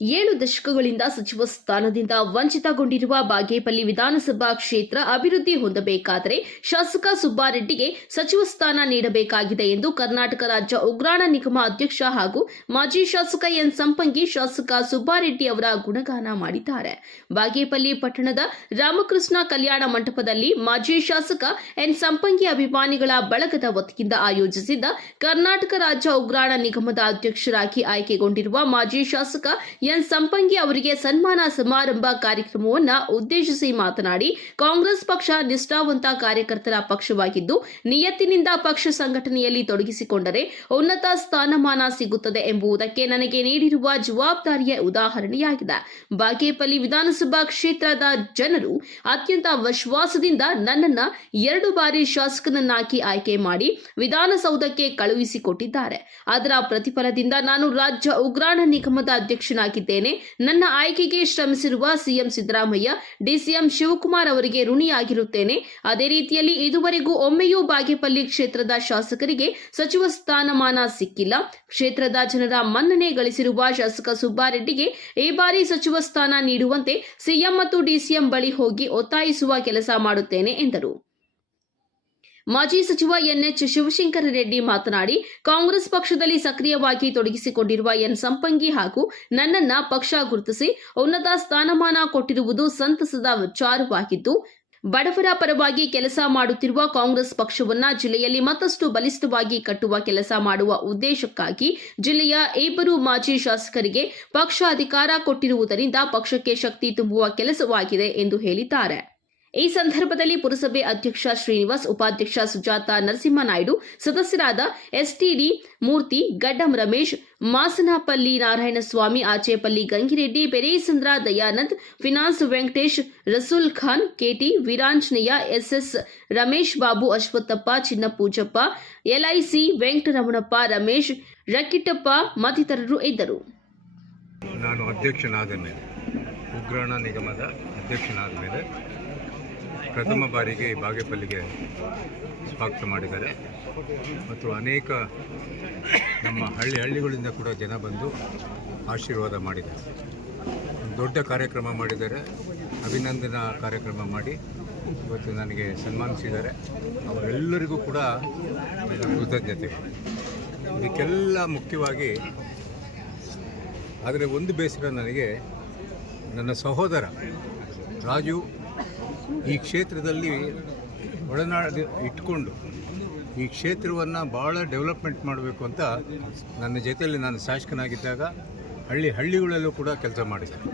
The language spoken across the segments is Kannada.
7 ದಶಕಗಳಿಂದ ಸಚಿವ ಸ್ಥಾನದಿಂದ ವಂಚಿತಗೊಂಡಿರುವ ಬಾಗೇಪಲ್ಲಿ ವಿಧಾನಸಭಾ ಕ್ಷೇತ್ರ ಅಭಿವೃದ್ಧಿ ಹೊಂದಬೇಕಾದರೆ ಶಾಸಕ ಸುಬ್ಬಾರೆಡ್ಡಿಗೆ ಸಚಿವ ಸ್ಥಾನ ನೀಡಬೇಕಾಗಿದೆ ಎಂದು ಕರ್ನಾಟಕ ರಾಜ್ಯ ಉಗ್ರಾಣ ನಿಗಮ ಅಧ್ಯಕ್ಷ ಹಾಗೂ ಮಾಜಿ ಶಾಸಕ ಎನ್ ಸಂಪಂಗಿ ಶಾಸಕ ಸುಬ್ಬಾರೆಡ್ಡಿ ಅವರ ಗುಣಗಾನ ಮಾಡಿದ್ದಾರೆ. ಬಾಗೇಪಲ್ಲಿ ಪಟ್ಟಣದ ರಾಮಕೃಷ್ಣ ಕಲ್ಯಾಣ ಮಂಟಪದಲ್ಲಿ ಮಾಜಿ ಶಾಸಕ ಎನ್ ಸಂಪಂಗಿ ಅಭಿಮಾನಿಗಳ ಬಳಗದ ವತಿಯಿಂದ ಆಯೋಜಿಸಿದ್ದ ಕರ್ನಾಟಕ ರಾಜ್ಯ ಉಗ್ರಾಣ ನಿಗಮದ ಅಧ್ಯಕ್ಷರಾಗಿ ಆಯ್ಕೆಗೊಂಡಿರುವ ಮಾಜಿ ಶಾಸಕ ಎನ್ ಸಂಪಂಗಿ ಅವರಿಗೆ ಸನ್ಮಾನ ಸಮಾರಂಭ ಕಾರ್ಯಕ್ರಮವನ್ನು ಉದ್ದೇಶಿಸಿ ಮಾತನಾಡಿ, ಕಾಂಗ್ರೆಸ್ ಪಕ್ಷ ನಿಷ್ಠಾವಂತ ಕಾರ್ಯಕರ್ತರ ಪಕ್ಷವಾಗಿದ್ದು ನಿಯತ್ತಿನಿಂದ ಪಕ್ಷ ಸಂಘಟನೆಯಲ್ಲಿ ತೊಡಗಿಸಿಕೊಂಡರೆ ಉನ್ನತ ಸ್ಥಾನಮಾನ ಸಿಗುತ್ತದೆ ಎಂಬುದಕ್ಕೆ ನನಗೆ ನೀಡಿರುವ ಜವಾಬ್ದಾರಿಯ ಉದಾಹರಣೆಯಾಗಿದೆ. ಬಾಗೇಪಲ್ಲಿ ವಿಧಾನಸಭಾ ಕ್ಷೇತ್ರದ ಜನರು ಅತ್ಯಂತ ವಿಶ್ವಾಸದಿಂದ ನನ್ನನ್ನು 2 ಬಾರಿ ಶಾಸಕನನ್ನಾಗಿ ಆಯ್ಕೆ ಮಾಡಿ ವಿಧಾನಸೌಧಕ್ಕೆ ಕಳುಹಿಸಿಕೊಟ್ಟಿದ್ದಾರೆ. ಅದರ ಪ್ರತಿಫಲದಿಂದ ನಾನು ರಾಜ್ಯ ಉಗ್ರಾಣ ನಿಗಮದ ಅಧ್ಯಕ್ಷನಾಗಿದ್ದೇನೆ. ನನ್ನ ಆಯ್ಕೆಗೆ ಶ್ರಮಿಸಿರುವ ಸಿಎಂ ಸಿದ್ದರಾಮಯ್ಯ, ಡಿಸಿಎಂ ಶಿವಕುಮಾರ್ ಅವರಿಗೆ ಋಣಿಯಾಗಿರುತ್ತೇನೆ. ಅದೇ ರೀತಿಯಲ್ಲಿ ಇದುವರೆಗೂ ಒಮ್ಮೆಯೂ ಬಾಗೇಪಲ್ಲಿ ಕ್ಷೇತ್ರದ ಶಾಸಕರಿಗೆ ಸಚಿವ ಸ್ಥಾನಮಾನ ಸಿಕ್ಕಿಲ್ಲ. ಕ್ಷೇತ್ರದ ಜನರ ಮನ್ನಣೆ ಗಳಿಸಿರುವ ಶಾಸಕ ಸುಬ್ಬಾರೆಡ್ಡಿಗೆ ಈ ಬಾರಿ ಸಚಿವ ಸ್ಥಾನ ನೀಡುವಂತೆ ಸಿಎಂ ಮತ್ತು ಡಿಸಿಎಂ ಬಳಿ ಹೋಗಿ ಒತ್ತಾಯಿಸುವ ಕೆಲಸ ಮಾಡುತ್ತೇನೆ ಎಂದರು. ಮಾಜಿ ಸಚಿವ ಎನ್ಎಚ್ ಶಿವಶಂಕರ ರೆಡ್ಡಿ ಮಾತನಾಡಿ, ಕಾಂಗ್ರೆಸ್ ಪಕ್ಷದಲ್ಲಿ ಸಕ್ರಿಯವಾಗಿ ತೊಡಗಿಸಿಕೊಂಡಿರುವ ಎನ್ ಸಂಪಂಗಿ ಹಾಗೂ ನನ್ನನ್ನ ಪಕ್ಷ ಗುರುತಿಸಿ ಉನ್ನತ ಸ್ಥಾನಮಾನ ಕೊಟ್ಟಿರುವುದು ಸಂತಸದ ವಿಚಾರವಾಗಿದ್ದು, ಬಡವರ ಪರವಾಗಿ ಕೆಲಸ ಮಾಡುತ್ತಿರುವ ಕಾಂಗ್ರೆಸ್ ಪಕ್ಷವನ್ನ ಜಿಲ್ಲೆಯಲ್ಲಿ ಮತ್ತಷ್ಟು ಬಲಿಷ್ಠವಾಗಿ ಕಟ್ಟುವ ಕೆಲಸ ಮಾಡುವ ಉದ್ದೇಶಕ್ಕಾಗಿ ಜಿಲ್ಲೆಯ 2 ಮಾಜಿ ಶಾಸಕರಿಗೆ ಪಕ್ಷ ಅಧಿಕಾರ ಕೊಟ್ಟಿರುವುದರಿಂದ ಪಕ್ಷಕ್ಕೆ ಶಕ್ತಿ ತುಂಬುವ ಕೆಲಸವಾಗಿದೆ ಎಂದು ಹೇಳಿದ್ದಾರೆ. ಈ ಸಂದರ್ಭದಲ್ಲಿ ಪುರಸಭೆ ಅಧ್ಯಕ್ಷ ಶ್ರೀನಿವಾಸ್, ಉಪಾಧ್ಯಕ್ಷ ಸುಜಾತ ನರಸಿಂಹನಾಯ್ಡು, ಸದಸ್ಯರಾದ STD Murthy, Gaddam Ramesh, Masanapalli Narayanaswamy, Achepalli Gangireddy, Peresandra Dayanand, finance Venkatesh, Rasool Khan, KT Veeranjaneya, SS Ramesh Babu, Ashwathappa, Chinnapoojappa, LIC Venkataramanappa, Ramesh Rakkittappa ಮತ್ತಿತರರು ಇದ್ದರು. ನಾನು ಅಧ್ಯಕ್ಷನಾದ ಮೇಲೆ, ಉಗ್ರಾಣ ನಿಗಮದ ಅಧ್ಯಕ್ಷನಾದ ಮೇಲೆ ಪ್ರಥಮ ಬಾರಿಗೆ ಬಾಗೇಪಲ್ಲಿಗೆ ಸ್ವಾಗತ ಮಾಡಿದ್ದಾರೆ ಮತ್ತು ಅನೇಕ ನಮ್ಮ ಹಳ್ಳಿಗಳಿಂದ ಕೂಡ ಜನ ಬಂದು ಆಶೀರ್ವಾದ ಮಾಡಿದ್ದಾರೆ. ದೊಡ್ಡ ಕಾರ್ಯಕ್ರಮ ಮಾಡಿದ್ದಾರೆ, ಅಭಿನಂದನಾ ಕಾರ್ಯಕ್ರಮ ಮಾಡಿ ಇವತ್ತು ನನಗೆ ಸನ್ಮಾನಿಸಿದ್ದಾರೆ. ಅವರೆಲ್ಲರಿಗೂ ಕೂಡ ಕೃತಜ್ಞತೆ. ಇದಕ್ಕೆಲ್ಲ ಮುಖ್ಯವಾಗಿ ಆದರೆ ಒಂದು ಬೇಸರ ನನಗೆ, ನನ್ನ ಸಹೋದರ ರಾಜು ಈ ಕ್ಷೇತ್ರದಲ್ಲಿ ಒಳನಾಡಿ ಇಟ್ಕೊಂಡು ಈ ಕ್ಷೇತ್ರವನ್ನು ಭಾಳ ಡೆವಲಪ್ಮೆಂಟ್ ಮಾಡಬೇಕು ಅಂತ ನನ್ನ ಜೊತೆಯಲ್ಲಿ ನಾನು ಶಾಸಕನಾಗಿದ್ದಾಗ ಹಳ್ಳಿಗಳಲ್ಲೂ ಕೂಡ ಕೆಲಸ ಮಾಡಿದ್ದಾರೆ.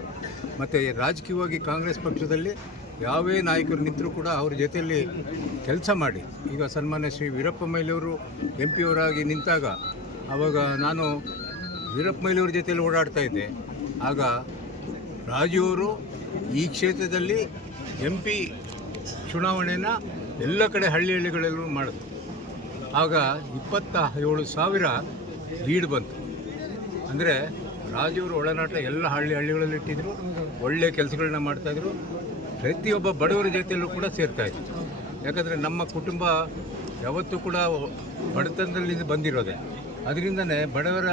ಮತ್ತು ರಾಜಕೀಯವಾಗಿ ಕಾಂಗ್ರೆಸ್ ಪಕ್ಷದಲ್ಲಿ ಯಾವೇ ನಾಯಕರು ನಿಂತರೂ ಕೂಡ ಅವ್ರ ಜೊತೆಯಲ್ಲಿ ಕೆಲಸ ಮಾಡಿ, ಈಗ ಸನ್ಮಾನ್ಯ ಶ್ರೀ ವೀರಪ್ಪ ಮೊಯ್ಲಿಯವರು MP ಅವರಾಗಿ ನಿಂತಾಗ ಆವಾಗ ನಾನು ವೀರಪ್ಪ ಮೊಯ್ಲಿಯವ್ರ ಜೊತೆಯಲ್ಲಿ ಓಡಾಡ್ತಾ ಇದ್ದೆ. ಆಗ ರಾಜುವರು ಈ ಕ್ಷೇತ್ರದಲ್ಲಿ MP ಚುನಾವಣೆಯನ್ನು ಎಲ್ಲ ಕಡೆ ಹಳ್ಳಿಗಳಲ್ಲೂ ಮಾಡಿದ್ರು. ಆಗ 27,000 ಲೀಡ್ ಬಂತು. ಅಂದರೆ ರಾಜುವರು ಒಳನಾಟ ಎಲ್ಲ ಹಳ್ಳಿಗಳಲ್ಲಿ ಇಟ್ಟಿದ್ರು, ಒಳ್ಳೆಯ ಕೆಲಸಗಳನ್ನ ಮಾಡ್ತಾಯಿದ್ರು. ಪ್ರತಿಯೊಬ್ಬ ಬಡವರ ಜೊತೆಯಲ್ಲೂ ಕೂಡ ಸೇರ್ತಾಯಿದ್ರು. ಯಾಕಂದರೆ ನಮ್ಮ ಕುಟುಂಬ ಯಾವತ್ತೂ ಕೂಡ ಬಡತನದಲ್ಲಿ ಬಂದಿರೋದೆ, ಅದರಿಂದನೇ ಬಡವರ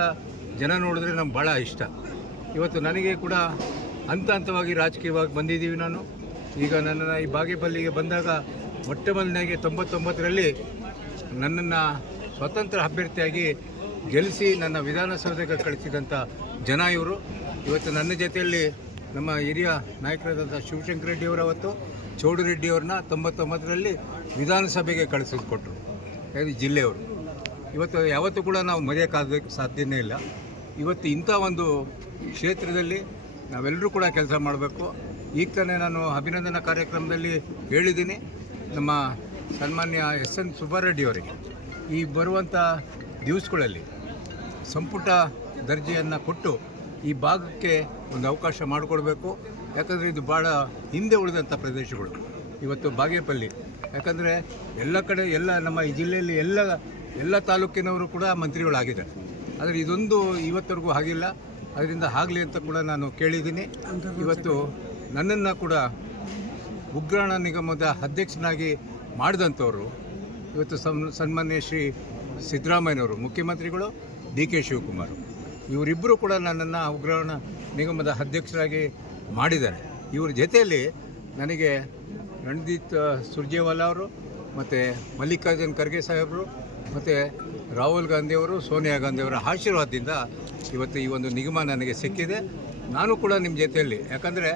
ಜನ ನೋಡಿದ್ರೆ ನಮ್ಗೆ ಭಾಳ ಇಷ್ಟ. ಇವತ್ತು ನನಗೆ ಕೂಡ ಹಂತವಾಗಿ ರಾಜಕೀಯವಾಗಿ ಬಂದಿದ್ದೀವಿ. ನಾನು ಈಗ ನನ್ನನ್ನು ಈ ಬಾಗೇಪಲ್ಲಿಗೆ ಬಂದಾಗ ಮೊಟ್ಟಮೊದಲನೆಗೆ 99ರಲ್ಲಿ ನನ್ನನ್ನು ಸ್ವತಂತ್ರ ಅಭ್ಯರ್ಥಿಯಾಗಿ ಗೆಲ್ಲಿಸಿ ನನ್ನ ವಿಧಾನಸೌಧಕ್ಕೆ ಕಳಿಸಿದಂಥ ಜನ ಇವರು. ಇವತ್ತು ನನ್ನ ಜೊತೆಯಲ್ಲಿ ನಮ್ಮ ಹಿರಿಯ ನಾಯಕರಾದಂಥ ಶಿವಶಂಕರ ರೆಡ್ಡಿಯವರು, ಅವತ್ತು ಚೌಡು ರೆಡ್ಡಿಯವ್ರನ್ನ 99ರಲ್ಲಿ ವಿಧಾನಸಭೆಗೆ ಕಳಿಸಿಕೊಟ್ರು ಜಿಲ್ಲೆಯವರು. ಇವತ್ತು ಯಾವತ್ತೂ ಕೂಡ ನಾವು ಮರೆಯೋಕ್ಕಾಗಕ್ಕೆ ಸಾಧ್ಯನೇ ಇಲ್ಲ. ಇವತ್ತು ಇಂಥ ಒಂದು ಕ್ಷೇತ್ರದಲ್ಲಿ ನಾವೆಲ್ಲರೂ ಕೂಡ ಕೆಲಸ ಮಾಡಬೇಕು. ಈಗ ತಾನೇ ನಾನು ಅಭಿನಂದನಾ ಕಾರ್ಯಕ್ರಮದಲ್ಲಿ ಹೇಳಿದ್ದೀನಿ, ನಮ್ಮ ಸನ್ಮಾನ್ಯ SN ಸುಬ್ಬಾರೆಡ್ಡಿಯವರಿಗೆ ಈ ಬರುವಂಥ ದಿವಸಗಳಲ್ಲಿ ಸಂಪುಟ ದರ್ಜೆಯನ್ನು ಕೊಟ್ಟು ಈ ಭಾಗಕ್ಕೆ ಒಂದು ಅವಕಾಶ ಮಾಡಿಕೊಡ್ಬೇಕು. ಯಾಕಂದರೆ ಇದು ಭಾಳ ಹಿಂದೆ ಉಳಿದಂಥ ಪ್ರದೇಶಗಳು ಇವತ್ತು ಬಾಗೇಪಲ್ಲಿ. ಯಾಕಂದರೆ ಎಲ್ಲ ಕಡೆ ನಮ್ಮ ಈ ಜಿಲ್ಲೆಯಲ್ಲಿ ಎಲ್ಲ ತಾಲೂಕಿನವರು ಕೂಡ ಮಂತ್ರಿಗಳಾಗಿದ್ದಾರೆ. ಆದರೆ ಇದೊಂದು ಇವತ್ತರೆಗೂ ಆಗಿಲ್ಲ. ಅದರಿಂದ ಆಗಲಿ ಅಂತ ಕೂಡ ನಾನು ಕೇಳಿದ್ದೀನಿ. ಇವತ್ತು ನನ್ನನ್ನು ಕೂಡ ಉಗ್ರಾಣ ನಿಗಮದ ಅಧ್ಯಕ್ಷನಾಗಿ ಮಾಡಿದಂಥವರು ಇವತ್ತು ಸನ್ಮಾನ್ಯ ಶ್ರೀ ಸಿದ್ದರಾಮಯ್ಯನವರು, ಮುಖ್ಯಮಂತ್ರಿಗಳು, DK ಶಿವಕುಮಾರ್. ಇವರಿಬ್ಬರು ಕೂಡ ನನ್ನನ್ನು ಉಗ್ರಾಣ ನಿಗಮದ ಅಧ್ಯಕ್ಷರಾಗಿ ಮಾಡಿದ್ದಾರೆ. ಇವ್ರ ಜೊತೆಯಲ್ಲಿ ನನಗೆ ರಣದೀಪ್ ಸುರ್ಜೇವಾಲಾ ಅವರು ಮತ್ತು ಮಲ್ಲಿಕಾರ್ಜುನ್ ಖರ್ಗೆ ಸಾಹೇಬರು ಮತ್ತು ರಾಹುಲ್ ಗಾಂಧಿಯವರು, ಸೋನಿಯಾ ಗಾಂಧಿಯವರ ಆಶೀರ್ವಾದದಿಂದ ಇವತ್ತು ಈ ಒಂದು ನಿಗಮ ನನಗೆ ಸಿಕ್ಕಿದೆ. ನಾನು ಕೂಡ ನಿಮ್ಮ ಜೊತೆಯಲ್ಲಿ, ಯಾಕಂದರೆ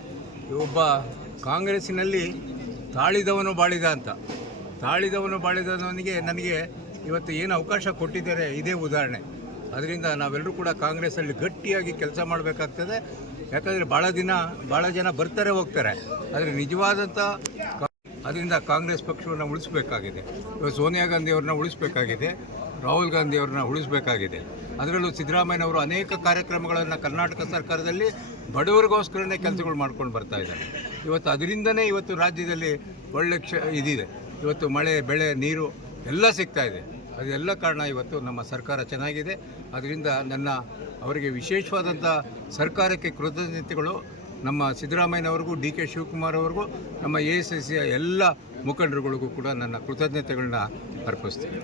ಒಬ್ಬ ಕಾಂಗ್ರೆಸ್ಸಿನಲ್ಲಿ ತಾಳಿದವನು ಬಾಳಿದ ಅಂತ, ತಾಳಿದವನು ಬಾಳಿದವನಿಗೆ ನನಗೆ ಇವತ್ತು ಏನು ಅವಕಾಶ ಕೊಟ್ಟಿದ್ದಾರೆ ಇದೇ ಉದಾಹರಣೆ. ಅದರಿಂದ ನಾವೆಲ್ಲರೂ ಕೂಡ ಕಾಂಗ್ರೆಸ್ಸಲ್ಲಿ ಗಟ್ಟಿಯಾಗಿ ಕೆಲಸ ಮಾಡಬೇಕಾಗ್ತದೆ. ಯಾಕಂದರೆ ಭಾಳ ಜನ ಬರ್ತಾರೆ ಹೋಗ್ತಾರೆ, ಆದರೆ ನಿಜವಾದಂಥ ಅದರಿಂದ ಕಾಂಗ್ರೆಸ್ ಪಕ್ಷವನ್ನು ಉಳಿಸಬೇಕಾಗಿದೆ. ಇವತ್ತು ಸೋನಿಯಾ ಗಾಂಧಿಯವ್ರನ್ನ ಉಳಿಸಬೇಕಾಗಿದೆ, ರಾಹುಲ್ ಗಾಂಧಿಯವ್ರನ್ನ ಉಳಿಸಬೇಕಾಗಿದೆ. ಅದರಲ್ಲೂ ಸಿದ್ದರಾಮಯ್ಯನವರು ಅನೇಕ ಕಾರ್ಯಕ್ರಮಗಳನ್ನು ಕರ್ನಾಟಕ ಸರ್ಕಾರದಲ್ಲಿ ಬಡವರಿಗೋಸ್ಕರನೇ ಕೆಲಸಗಳು ಮಾಡ್ಕೊಂಡು ಬರ್ತಾ ಇದ್ದಾರೆ. ಇವತ್ತು ಅದರಿಂದನೇ ಇವತ್ತು ರಾಜ್ಯದಲ್ಲಿ ಒಳ್ಳೆ ಇದಿದೆ. ಇವತ್ತು ಮಳೆ, ಬೆಳೆ, ನೀರು ಎಲ್ಲ ಸಿಗ್ತಾ ಇದೆ. ಅದೆಲ್ಲ ಕಾರಣ ಇವತ್ತು ನಮ್ಮ ಸರ್ಕಾರ ಚೆನ್ನಾಗಿದೆ. ಅದರಿಂದ ಅವರಿಗೆ ವಿಶೇಷವಾದಂಥ ಸರ್ಕಾರಕ್ಕೆ ಕೃತಜ್ಞತೆಗಳು. ನಮ್ಮ ಸಿದ್ದರಾಮಯ್ಯನವ್ರಿಗೂ, ಡಿ.ಕೆ. ಶಿವಕುಮಾರ್ ಅವ್ರಿಗೂ, ನಮ್ಮ AICC ಎಲ್ಲ ಮುಖಂಡರುಗಳಿಗೂ ಕೂಡ ನನ್ನ ಕೃತಜ್ಞತೆಗಳನ್ನ ಅರ್ಪಿಸ್ತೀನಿ.